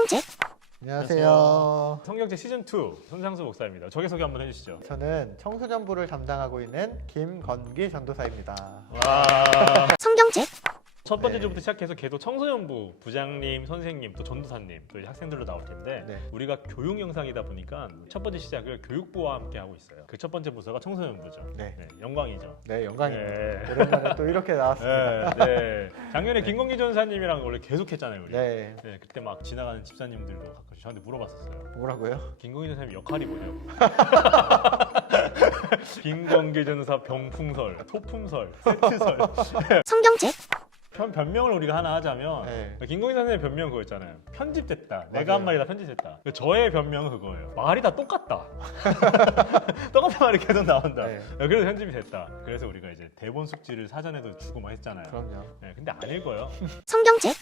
성경책. 안녕하세요. 성경책 시즌2 손상수 목사입니다. 자기소개 한번 해주시죠. 저는 청소년부를 담당하고 있는 김건기 전도사입니다. 와. 성경책. 첫 번째 네. 주부터 시작해서 계속 청소년부 부장님, 선생님, 또 전도사님, 또 학생들로 나올 텐데 네. 우리가 교육 영상이다 보니까 첫 번째 시작을 교육부와 함께 하고 있어요. 그 첫 번째 부서가 청소년부죠. 네. 영광이죠. 네, 영광입니다. 네. 오랜만에 또 이렇게 나왔습니다. 네. 작년에 김건기 전사님이랑 원래 계속 했잖아요, 우리. 네. 그때 막 지나가는 집사님들도 가끔씩 저한테 물어봤었어요. 뭐라고요? 김건기 전사님 역할이 뭐냐고. 김건기 전사 병풍설, 소품설, 세트설. 성경책. 변명을 우리가 하나 하자면 네. 김건희 선생님의 변명 그거 있잖아요. 편집됐다. 내가 맞아요. 한 말이 다 편집됐다. 저의 변명은 그거예요. 말이 다 똑같다. 똑같은 말이 계속 나온다. 네. 그래서 편집이 됐다. 그래서 우리가 이제 대본 숙지를 사전에도 주고 막 했잖아요. 그럼요. 근데 안 읽어요. 성경책.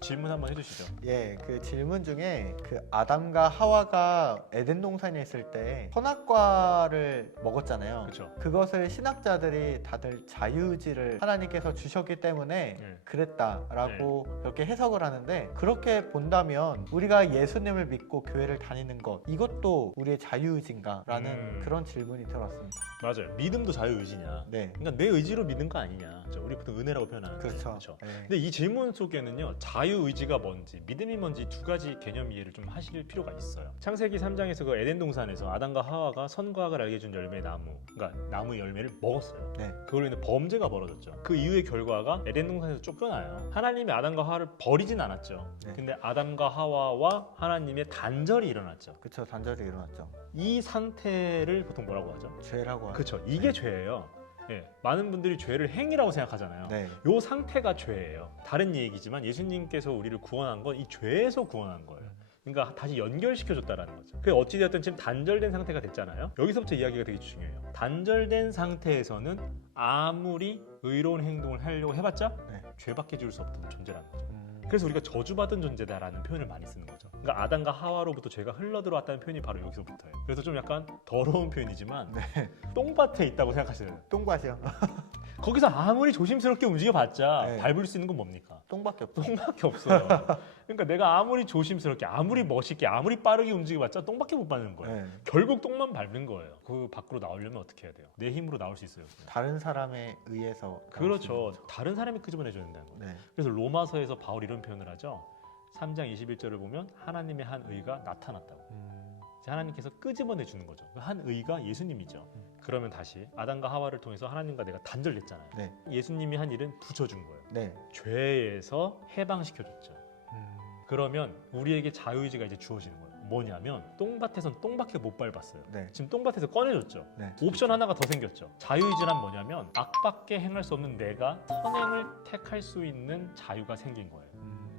질문 한번 해주시죠. 예, 그 질문 중에 그 아담과 하와가 에덴 동산에 있을 때 선악과를 먹었잖아요. 그렇죠. 그것을 신학자들이 다들 자유의지를 하나님께서 주셨기 때문에 네. 그랬다라고 그렇게 해석을 하는데, 그렇게 본다면 우리가 예수님을 믿고 교회를 다니는 것, 이것도 우리의 자유의지인가라는 그런 질문이 들어왔습니다. 맞아요. 믿음도 자유의지냐. 네, 그러니까 내 의지로 믿는 거 아니냐. 그렇죠? 우리 보통 은혜라고 표현하는데. 그렇죠. 네. 근데 이 질문 속에는요, 자유의지가 뭔지 믿음이 뭔지 두 가지 개념 이해를 좀 하실 필요가 있어요. 창세기 3장에서 그 에덴 동산에서 아담과 하와가 선과 악을 알게 준 열매 나무, 그러니까 나무 열매를 먹었어요. 네. 그걸로 인해 범죄가 벌어졌죠. 그 이후의 결과가 에덴 동산에서 쫓겨나요. 하나님이 아담과 하와를 버리진 않았죠. 네. 근데 아담과 하와와 하나님의 단절이 일어났죠. 그쵸, 단절이 일어났죠. 이 상태를 보통 뭐라고 하죠? 죄라고 하죠. 그렇죠. 이게 죄예요. 많은 분들이 죄를 행위라고 생각하잖아요. 네, 요 상태가 죄예요. 다른 얘기지만 예수님께서 우리를 구원한 건 이 죄에서 구원한 거예요. 그러니까 다시 연결시켜줬다라는 거죠. 그 어찌되었든 지금 단절된 상태가 됐잖아요. 여기서부터 이야기가 되게 중요해요. 단절된 상태에서는 아무리 의로운 행동을 하려고 해봤자 네. 죄밖에 지을 수 없던 존재라는 거죠. 그래서 우리가 저주받은 존재다라는 표현을 많이 쓰는 거죠. 그러니까 아담과 하와로부터 죄가 흘러들어왔다는 표현이 바로 여기서부터예요. 그래서 좀 약간 더러운 표현이지만 네. 똥밭에 있다고 생각하셔야 돼요. 똥밭이요. 거기서 아무리 조심스럽게 움직여봤자 네. 밟을 수 있는 건 뭡니까? 똥밖에 없죠. 똥밖에 없어요. 그러니까 내가 아무리 조심스럽게, 아무리 멋있게, 아무리 빠르게 움직여봤자 똥밖에 못 밟는 거예요. 네. 결국 똥만 밟는 거예요. 그 밖으로 나오려면 어떻게 해야 돼요? 내 힘으로 나올 수 있어요. 그냥. 다른 사람에 의해서 그렇죠. 다른 사람이 끄집어내줘야 된다는 거예요. 네. 그래서 로마서에서 바울이 이런 표현을 하죠. 3장 21절을 보면 하나님의 한 의가 나타났다고. 이제 하나님께서 끄집어내 주는 거죠. 그 한 의가 예수님이죠. 그러면 다시 아담과 하와를 통해서 하나님과 내가 단절됐잖아요. 네. 예수님이 한 일은 붙여준 거예요. 네. 죄에서 해방시켜줬죠. 그러면 우리에게 자유의지가 이제 주어지는 거예요. 뭐냐면 똥밭에선 똥밖에 못 밟았어요. 네. 지금 똥밭에서 꺼내줬죠. 네. 옵션 하나가 더 생겼죠. 자유의지란 뭐냐면 악밖에 행할 수 없는 내가 선행을 택할 수 있는 자유가 생긴 거예요.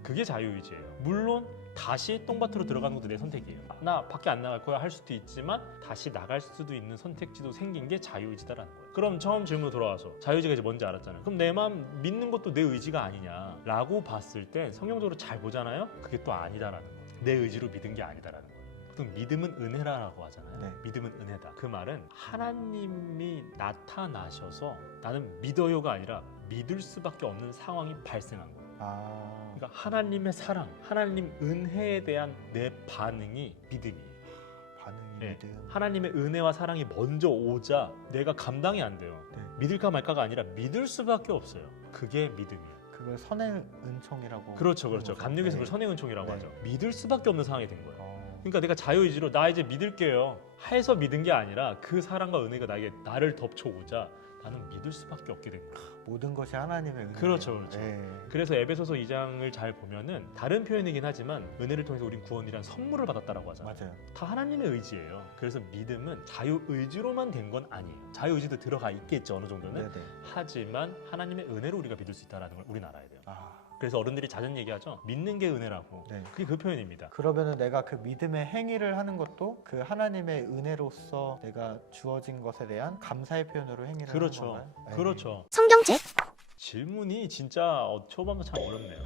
그게 자유의지예요. 물론 다시 똥밭으로 들어가는 것도 내 선택이에요. 나 밖에 안 나갈 거야 할 수도 있지만 다시 나갈 수도 있는 선택지도 생긴 게 자유의지다라는 거예요. 그럼 처음 질문 돌아와서 자유의지가 이제 뭔지 알았잖아요. 그럼 내 마음 믿는 것도 내 의지가 아니냐라고 봤을 때 성경적으로 잘 보잖아요. 그게 또 아니다라는 거예요. 내 의지로 믿은 게 아니다라는 거예요. 보통 믿음은 은혜라고 하잖아요. 네. 믿음은 은혜다. 그 말은 하나님이 나타나셔서 나는 믿어요가 아니라 믿을 수밖에 없는 상황이 발생한 거예요. 그러니까 하나님의 사랑, 하나님 은혜에 대한 내 반응이 믿음이에요. 반응이 네. 믿음. 하나님의 은혜와 사랑이 먼저 오자 내가 감당이 안 돼요. 네. 믿을까 말까가 아니라 믿을 수밖에 없어요. 그게 믿음이에요. 그걸 선의 은총이라고. 그렇죠, 하는 그렇죠. 거죠. 감독에서 네. 그걸 선의 은총이라고 네. 하죠. 믿을 수밖에 없는 상황이 된 거예요. 어. 그러니까 내가 자유의지로 나 이제 믿을게요 해서 믿은 게 아니라 그 사랑과 은혜가 나를 덮쳐오자 나는 믿을 수밖에 없게 된 거예요. 모든 것이 하나님의 은혜. 그렇죠, 그렇죠. 네. 그래서 에베소서 2장을 잘 보면은 다른 표현이긴 하지만 은혜를 통해서 우린 구원이란 선물을 받았다라고 하잖아요. 맞아요. 다 하나님의 의지예요. 그래서 믿음은 자유의지로만 된 건 아니에요. 자유의지도 들어가 있겠죠, 어느 정도는. 네네. 하지만 하나님의 은혜로 우리가 믿을 수 있다는 걸 우리는 알아야 돼요. 아, 그래서 어른들이 자주 얘기하죠. 믿는 게 은혜라고. 네. 그게 그 표현입니다. 그러면은 내가 그 믿음의 행위를 하는 것도 그 하나님의 은혜로서 내가 주어진 것에 대한 감사의 표현으로 행위를 하는 그렇죠. 건가요? 네. 그렇죠. 성경책. 질문이 진짜 초반부터 참 어렵네요.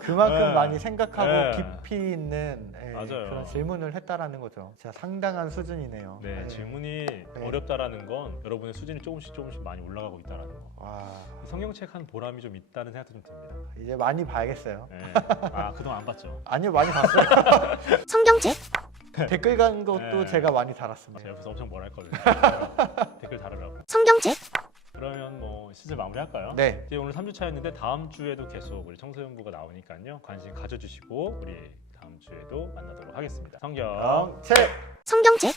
그만큼 네. 많이 생각하고 네. 깊이 있는 맞아요. 그런 질문을 했다라는 거죠. 진짜 상당한 수준이네요. 네, 질문이 어렵다라는 건 여러분의 수준이 조금씩 많이 올라가고 있다는 거. 와, 성경책 한 보람이 좀 있다는 생각도 좀 듭니다. 이제 많이 봐야겠어요. 네. 아, 그동안 안 봤죠? 아니요, 많이 봤어요. 성경책 댓글 간 것도 네. 제가 많이 달았습니다. 제가 옆에서 엄청 뭐라 했거든요. 댓글 달으라고. 성경책 그러면 뭐 슬슬 마무리할까요? 네. 이제 오늘 3주차였는데 다음 주에도 계속 우리 청소년부가 나오니까요. 관심 가져주시고 우리 다음 주에도 만나도록 하겠습니다. 성경. 책 성경책